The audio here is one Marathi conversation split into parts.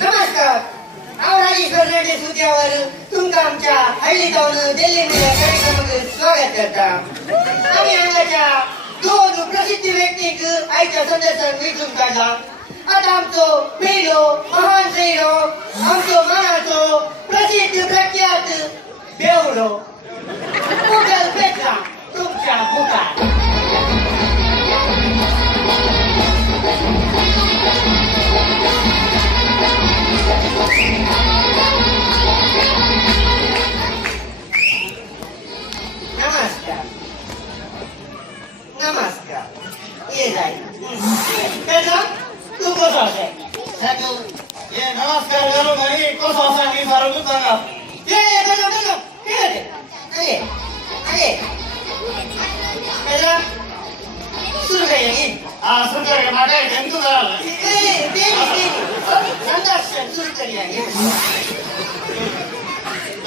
नमस्कार. आवराजी फर्नांडिस उद्यावर तुमका आमच्या हल्ली जाऊन दिल्ली मध्ये कार्यक्रमामध्ये स्वागत करता. आम्ही हांगाच्या दोन प्रसिद्ध व्यक्तीक आयच्या संदर्शान विचून काढला. आता आमचो पहिलो महान श्रेयो आमचो मानाचो प्रसिद्ध प्रख्यात बेवडो मुघल पेटला तुमच्या मुखात. नमस्कार. नमस्कार. ये जाय पेटला तू कसं असेल ये नमस्कार करू नाही कसं असं मी फार सांगा ये बघा बघा काय अरे अरे पेटला सुरू काय हा सुंदर माझ्या जंतू झाला संदर्शन सुरू करूया.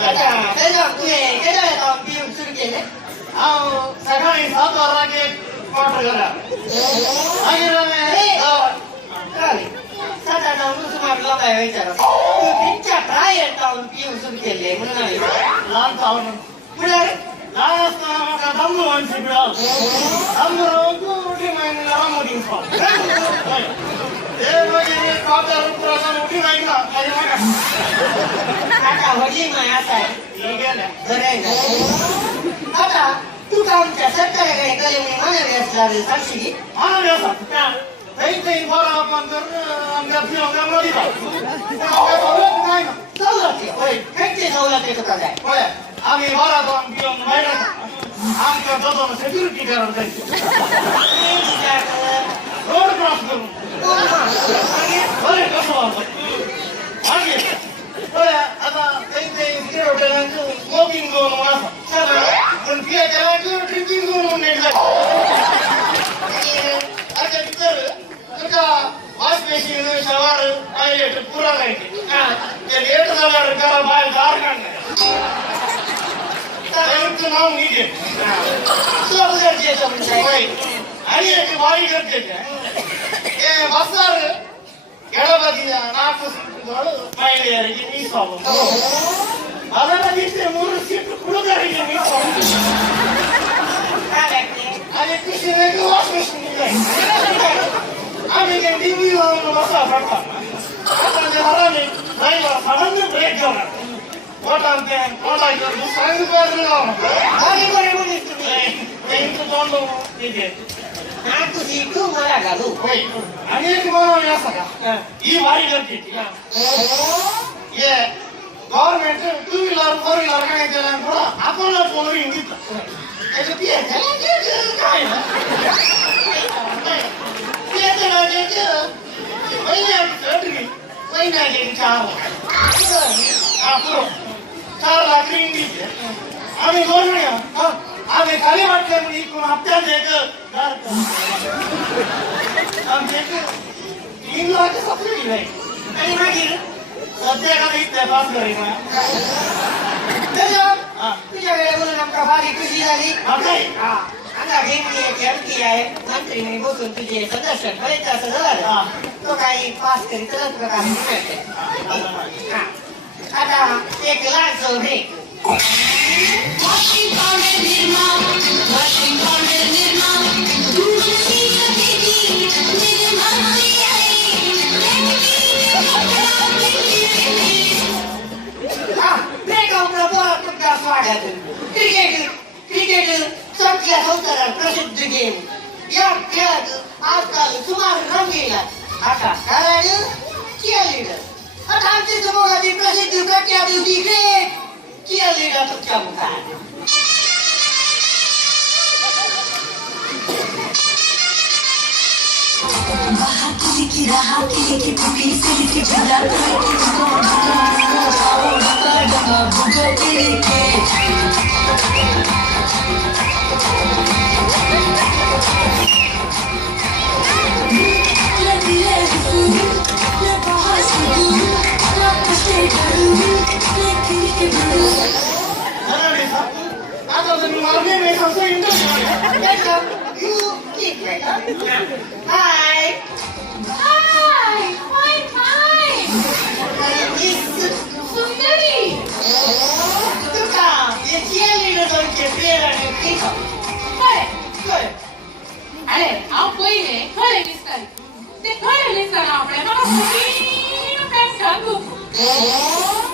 आता पेटला तुम्ही केव्हा जाऊन पिऊन सुरू केले? सकाळी 7 वाजता ऑर्डर करा साधा जाऊन तुम्हाला काय विचारा तुमच्या प्रायर जाऊन पिऊन सुरू केले म्हणून आले लहान पाहून पुढे लहान असताना दम्मू माणसे मिळाल दम्मू मोठी महिन्याला रामोदी हे म्हणजे कापल्या रुपयाला मोठी नाही ना आता वडली माय असा आहे ठीक आहे ना बरं आहे ना. आता तू का आमच्या सरकारकडे गेले मी म्हणावे असणार सांगशी की मानवी असतात काही बरं आपण तर आमच्या फिरवण्यामध्ये नाही ना सवलत आहे काहीचे सवलत आहे का काय होय आम्ही बरं फिरवून बाहेर आमच्या दोघांना सेक्युरिटी करायला जायचं रोड क्रॉस करून बरे कसं वाटतं बरं आता काही हॉटेलांचं स्मोकिंग करून वाचा पण त्याला ड्रिंकिंग करून नाही अच्छा तिथं तुमच्या वॉशबेसिन शवर टॉयलेट पुरा नाही ते लेट झाल्यावर जरा बाहेर दार काढणार नाव मी घे आणि एक बारी गरजेचे आहे बसणार गणपती नाक पाहिले मी मला दिसते मूळ सीट पुढं करायची मी आणि कृषी वॉशबेसिन आम्ही काही टीव्ही लावून बसला पडता हराने ड्रायव्हर सामान्य ब्रेक घेऊन पोटांते पोटायचं सांगितलं तोंड तिथे तू मला घालू आणि एक बनवली असं का ही भारी गरजेची हे गव्हर्नमेंट 2 व्हीलर 4 व्हीलर काय त्याला पुढं आपण फोन घेतलं त्याचं काय आम्ही दोन आम्ही खाली वाटले म्हणजे इकडून हप्त्यात आमचे 3 लाख सबसिडी नाही आणि माझी सध्या का इथल्या पास करी तुझ्याकडे बोलून आमका भारी खुशी झाली. काय आता घेतली आमची आहे मंत्री मी बसून तुझे संदर्शन बरेच असं झालं तो काही पास करी तरच प्रकार मिळते. आता एक लहानसं ब्रेक स्वागत. क्रिकेट सगळ्या संसारात प्रसिद्ध गेम. या खेळात आजकाल सुमार रंगीला आता कारण चिअरलीडर आता आमची समूहाची प्रसिद्ध प्रख्यात होती ग्रेट चिअरलीडर तुमच्या मुखात. आता तुम्ही मारणे नाही सांगतो interview welcome. You keep welcome. Hi. Hi, fine, fine. Miss सुंदरी. तुका हे cheerleader दोनचे player आणि pick-up. खरे. Good. अरे हांव पयले खरे दिसताली ते खरे दिसताना आपल्या म्हाका सगळीं पॅन्ट घालूंक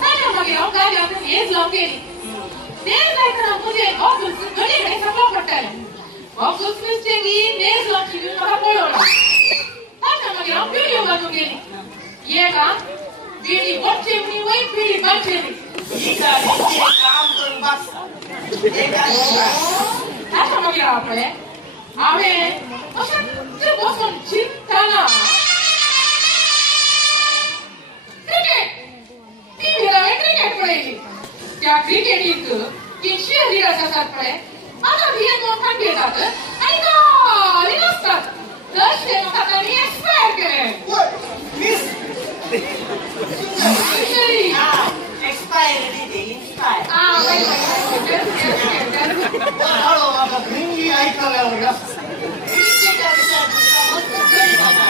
ताच्या मागीर हांव गाडी हाडून हेच लावून गेली नेज लायतना मुझे ऑफिस घडी घडी सकलो पडटालें ऑफिस मिस्टेकी नेज लावची घेवन म्हाका पळवला ताच्या मागीर हांव बिडियो घालूंक गेली ये का बिडी वच्चे म्हणी वय बिडी बाचेली ही गाडी ते काम करून बसता. हे गाडी ताच्या मागीर आपले हांवें अशें ते बसून चिंतताना क्रिकेट टीव्हीर हांवें क्रिकेट पळयली त्या क्रिकेटीक तीन cheerleaders आसात पळय आतां भियेन मोठ्यान भियेतात आनी गाली नाचतात तशें म्हाका तांणी एक्सपायर केलें Good. Miss सुंदरी expired ते inspired. वय हळू आता भिंगी ऐकल्यावर जास्त. क्रिकेटच्या विषयात तुका मस्त गडी जाता.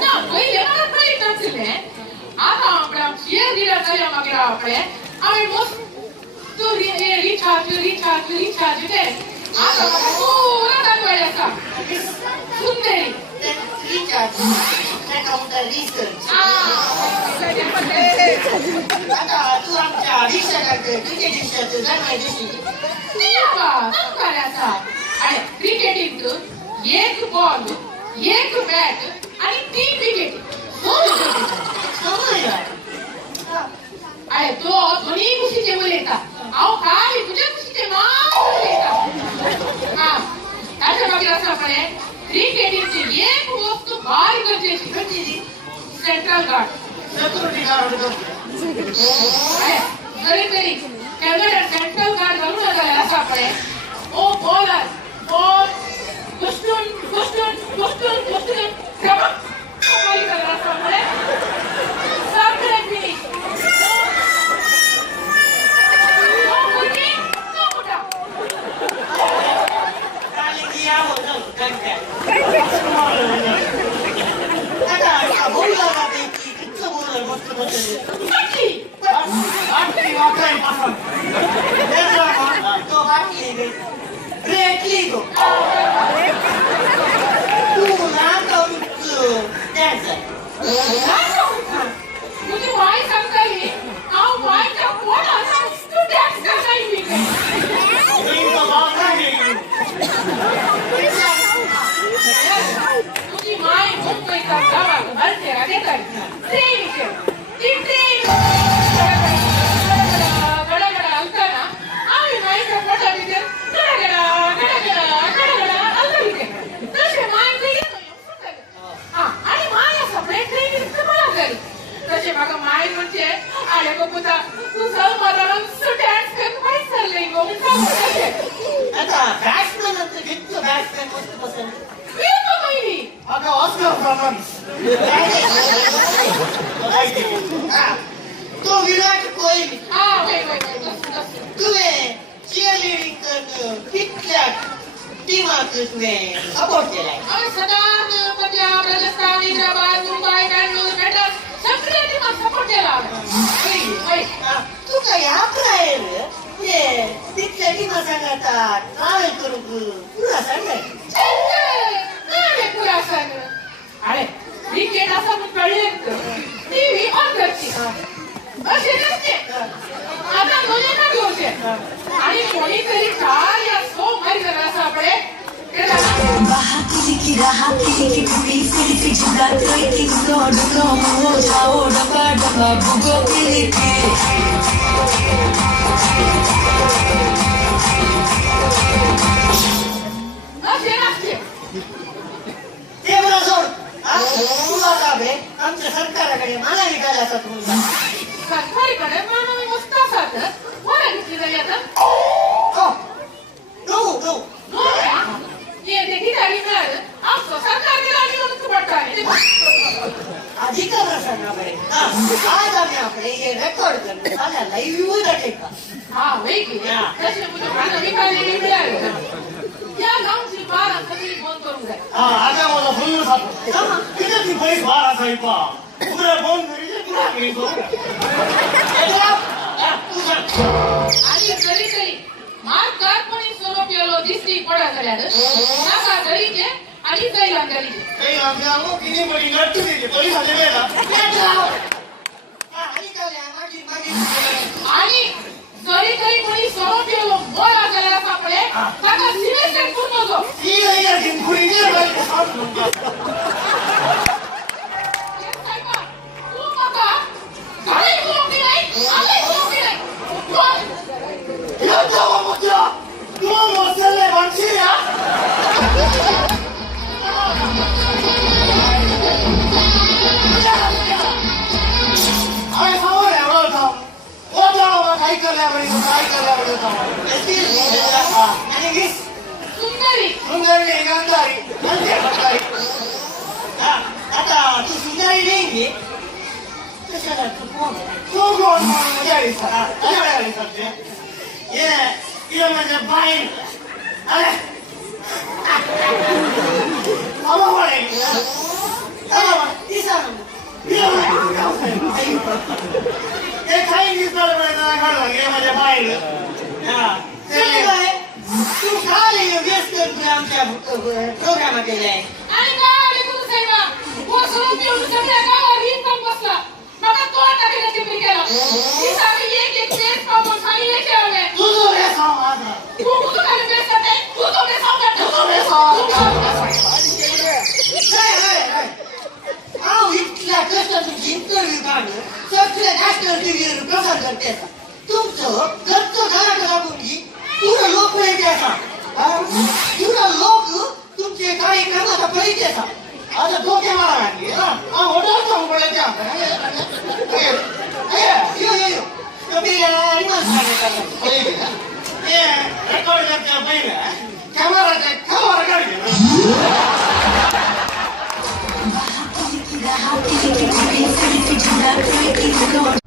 ना पहिले मला कळीत नासलें आतां आपल्या cheerleader जाल्या मागीर आपले हांवें मस्त रिचार्ज ते आतां म्हाका पुरो दाखवायलें आसा सुंदरी Recharge. तेका म्हणटा research. आता तू आमच्या विषयात क्रिकेट विषयात जाणाय दिवशी क्रिकेटीक एक बॉल एक बॅट आणि 3 विकेट समजला. अरे तो दोन्ही खुशीचे उलयता हांव खाली तुझ्या खुशीचे मात उलयता हा ताच्या मागीर आसा पळय क्रिकेटीची एक वस्तू भारी गरजेची खंयची सेंट्रल गार्ड security guard करतो. जरी तरी कॅमेरा सेंट्रल गार्ड घालून जाल्यार आसा पळय ओ बॉलर बॉल घुसटून क्रमक कमाली करत आसा पळय सगळे फिनिश नो भुरगीं नो मुटा कालिंगी आवडलं गंट्या. आता बोलगावपैकी कितकं बोलर मस्त बसले. नक्की आठवी वाटाई पासून. तो बाटली ब्रेकली तो. तू नाकाउट dancer. तुझी माय सांगताली हांव मायच्या पोटात तू डॅन्स करता येईल भिंग बागाने. तुझी माय मुंबईचा गावात भरतेरा देताली ट्रेन ती ट्रेन गडगडा हलताना आम्ही मायच्या पोटा भितर गडगडा हलता तसे माय आणि माय असा ट्रेन मला घरी तसे म्हाका माय म्हणजे आले बघूता तू चल मला डॅन्स करत माहीत चाललंय गो आता बॅट्समन कितकं बॅट्समॅन मस्त पसंत. आता ऑस्कर फ्रान्स. तो विराट कोहली. हा वय तुवें cheerleading करून कितल्या टिमाक तुवें सपोर्ट केलाय. सदान पंजाब राजस्थान हैदराबाद मुंबई बेंगळूर मद्रास सगळ्या टीमांक सपोर्ट केला तुका ह्या प्रायर म्हणजे तितल्या टिमा सांगातात ट्रॅव्हल करूंक पुरा सांगाय. अरे क्रिकेट असं म्हणून कळले टीव्ही ऑन करते असे नसते आता दोन्ही ना घेऊचे आणि कोणीतरी काय असतो माहिती झाला असं आपले Bahati kuli siliki juga triki no mo chao daba bugo kiliki असे नसते ते बरं सोड. तुला का बे आमच्या सरकाराकडे मला निघाला असा तुमचा. सरकारीकडे मानवी मस्त असतात बरं घेतली जाईल आता नो ये देखी गाडी मिळालं आमचं सरकारने गाडी म्हणून पडताय अधिकार सांगाकडे आज आम्ही आपले हे रेकॉर्ड करतो मला लाईव्ह दाखव का. हा वय की तसे मुझे मानवी कार्य मिळालं या टीव्ही बंद करून जाय हा आता मला बोलू सांगतो किती ती पैसे बारा साहेब पुरा फोन करी पुरा घेतो आणि कधीतरी मार्गात पण सोनो पिलो दिसती पडा झाल्या नाका धरीचे आणि जायला धरीचे काही आमच्या किती बडी नट्टी देते पोलीस आले नाही ना आणि जरी तरी कोणी सोनो पिलो बोला झाल्या सापडे त्याला सिमेंट पूर्ण जो ती नाही का जिंकुरी नाही बाई तू मका घरी लोक नाही आले लोक नाही या जावा मजा तू मसले बनशी या अरे सावर है वो था वो जाओ काय करल्या बडी सुंदरी सुंदरी गंधारी म्हणजे गंधारी आता तू सुंदरी नाही कशाला तू कोण तू कोण मजा आली सध्या ये म्हणजे बाईन अरे आवा वाले ती सांग ये काही दिसणार नाही काढला ये माझ्या बाईन तू का लय व्यस्त करतोय आमच्या प्रोग्रामात गेलाय आणि गावाला तू सांगा वो सोनो पिलो सगळ्या गावावर रीत पण बसला मका तो टाकले टिप्पणी केला ती सारी एक पेज पाहून खाली लेके आले तुझं रे समाज तू कुठं काय बेस करते तू तो बेस इतल्या कष्टाचं इंटरव्ह्यू काढून सगळ्या नॅशनल टीव्हीवर प्रसार करते तुमचं घरचं घराकडे लागून की पुरं लोक माहिती असा पुरं लोक तुमचे कार्यक्रमाचा परिचय असा आता डोके मारा लागली हा होटल जाऊन पडले त्या यो तुम्ही रेकॉर्ड करते पहिले कॅमेरा काढले How can you keep it?